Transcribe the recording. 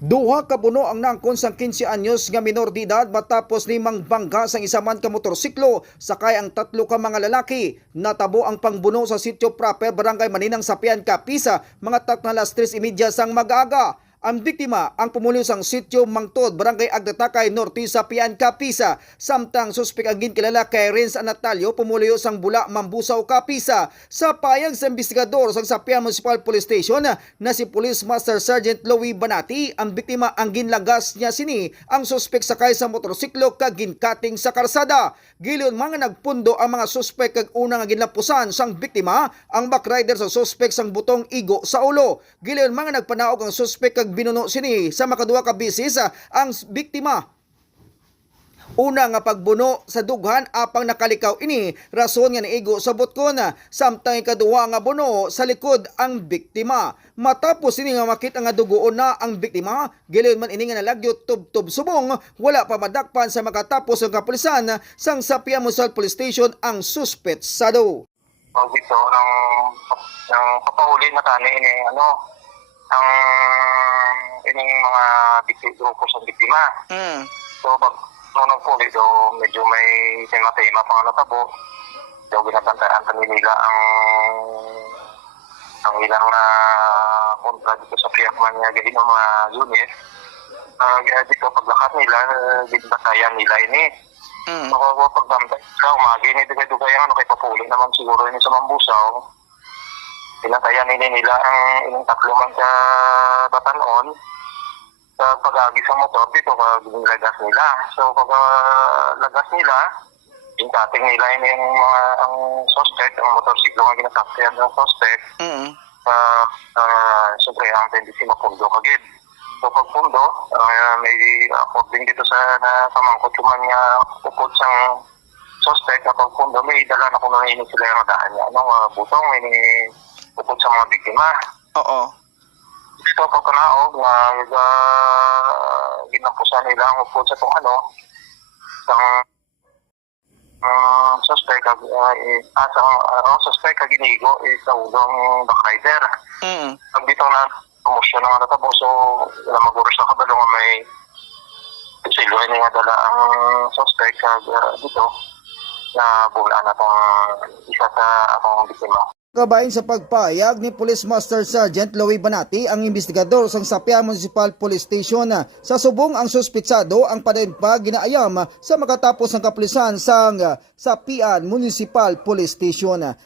Duha ka buno ang nangkon sang 15 anyos nga minor de edad matapos ni mangbangga sang isa man ka motorsiklo sakay ang tatlo ka mga lalaki. Natabo ang pangbuno sa sitio proper barangay Maninang Sapian, Kapisa mga taknalas 3:30 sang mag-aga. Ang biktima ang pumuliw sang sitio Mangtod, barangay Agdatakay Norte, Sapian, Kapisa. Samtang suspek ang ginkilala kay Renz Natalio pumuliw sang Bula, Mambusaw, Kapisa. Sa payag sa investigador sang Sapian Municipal Police Station na si Police Master Sergeant Louie Banati, ang biktima ang ginlagas niya sini ang suspek sakay sa motorsiklo kag ginkating sa karsada. Gilyon mga nagpundo ang mga suspek kag una nga ginlapusan sang biktima ang backrider sa suspek sang butong igo sa ulo. Gilyon mga nagpanaog ang suspek kag binuno sini sa makaduha ka bisis ang biktima. Una nga pagbuno sa dughan apang nakalikaw ini rason nga naigo sa butkon, samtang ikaduha nga buno sa likod ang biktima. Matapos ini nga makita nga dugoon na ang biktima, gilayon man ini nga nalagyot tub-tub subong, wala pa madakpan sa makatapos ang kapulisan sang Sapian Municipal Police Station ang suspetsado. Pag ito ng papahuli na tani ini ang ining mga grupo sa biktima. So pag nung nagpuli do medyo may tema-tema pang natabo. Do ginabantayan nila ang ilang kontra dito sa Fiakman nga gili ng mga unit. Dito paglakat nila, ginbatayan nila ini. So pagbantay ka, umagi ni dugay-dugay ang kay papuli naman siguro ini sa Mambusaw. Pinatayan nila ang ilang tatlo man sa batanon sa pag-agi sa motor dito pag lagas nila. So pag lagas nila, inkating nila ang suspect, ang motorsiklo nga ginasakyan ng suspect. Siyempre ang tendency mapundo kagid. So pagpundo, may according dito sa pamangkot man nga upod sang suspect na pagpundo, may dala na kung nanginig sila yung daan niya. Butong, may upod sa mga biktima. Oo. Ito pagkanaog na ginampusan nila ang upod sa itong sang suspect suspect ginigo sa ulong backrider. Pag dito na promosyon ng natabo, so wala maguros na kabalo nga may silwa niya dala ang suspect dito na bulaan na itong isa sa atong biktima. Kabahin sa pagpayag ni Police Master Sergeant Louie Banati, ang investigador sang Sapian Municipal Police Station, sa subong ang suspitsado ang padayon pa ginaayam sa makatapos ng kapulisan sang Sapian Municipal Police Station.